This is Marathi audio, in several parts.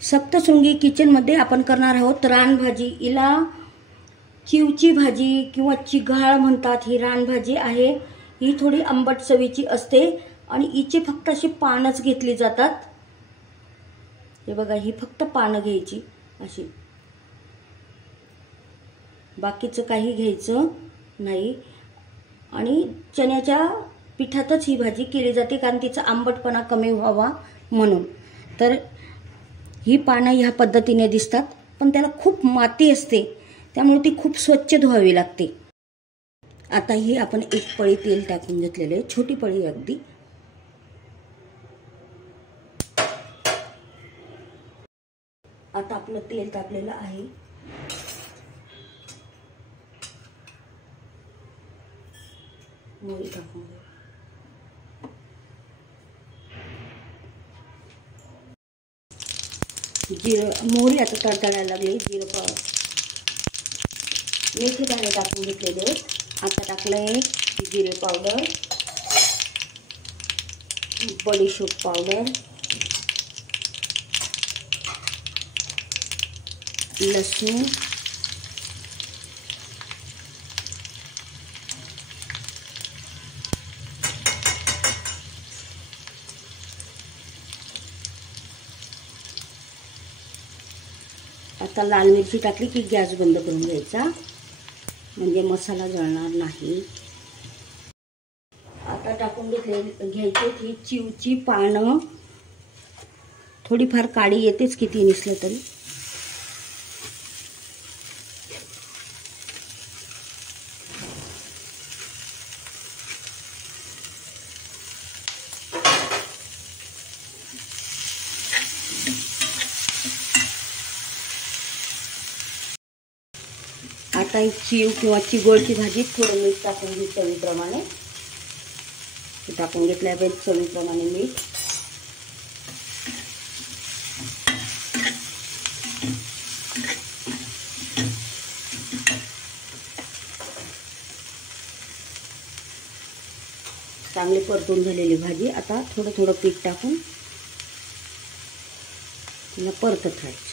सप्तशृंगी किचनमध्ये आपण करणार आहोत रानभाजी। हिला चिवची भाजी किंवा चिघाळ म्हणतात। ही रानभाजी आहे। ही थोडी आंबट चवीची असते आणि हिचे फक्त अशी पानच घेतली जातात। हे बघा, ही फक्त पानं घ्यायची अशी, बाकीचं काही घ्यायचं नाही। आणि चण्याच्या पिठातच ही भाजी केली जाते कारण तिचा आंबटपणा कमी व्हावा म्हणून। तर ही पानं ह्या पद्धतीने दिसतात, पण त्याला खूप माती असते त्यामुळे ती खूप स्वच्छ धुवावी लागते। आता ही आपण एक पळी तेल टाकून घेतलेले आहे, छोटी पळी अगदी। आता आपलं तेल तापलेलं आहे। मोहरी टाकून घेऊ। मोहरी आता तडतडायला लागली। मेथी दाणे टाकून घेतलेले आहेत। आता टाकलंय जिरे पावडर, बडीशेप पावडर, लसूण, आता लाल मिरची टाकली की गॅस बंद करून घ्यायचा, म्हणजे मसाला जळणार नाही। आता टाकून घ्यायची ही चिवची पानं। थोडीफार काळी येतेच किती निसलं तरी। आता ही चिव किंवा चिगोळची भाजी थोडं मीठ टाकून घेऊ चवीप्रमाणे। टाकून घेतल्यावर चवीप्रमाणे मीठ, चांगली परतून झालेली भाजी। आता थोडं थोडं पीठ टाकून तिला परतत राहायचं।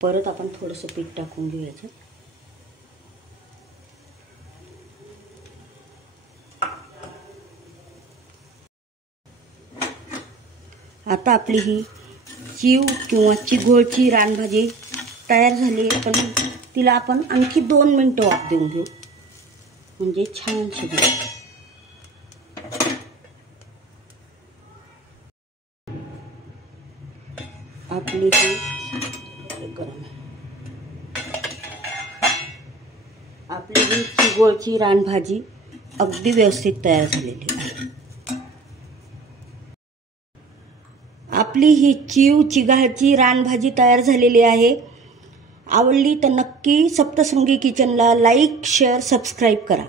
परत आपण थोडंसं पीठ टाकून घेऊयाचं। आता आपली ही चिव किंवा चिघोळची रानभाजी तयार झाली आहे, पण तिला आपण आणखी 2 मिनिटं वाफ देऊन घेऊ, म्हणजे छान शिजेल। आपली ही गरम आहे। आपली ही चिघोळची रानभाजी अगदी व्यवस्थित तयार झालेली आहे। आपली ही चिव चिघाळची रानभाजी तयार झालेली आहे। आवडली तर नक्की सप्तशृंगी किचनला लाईक, शेअर, सबस्क्राईब करा।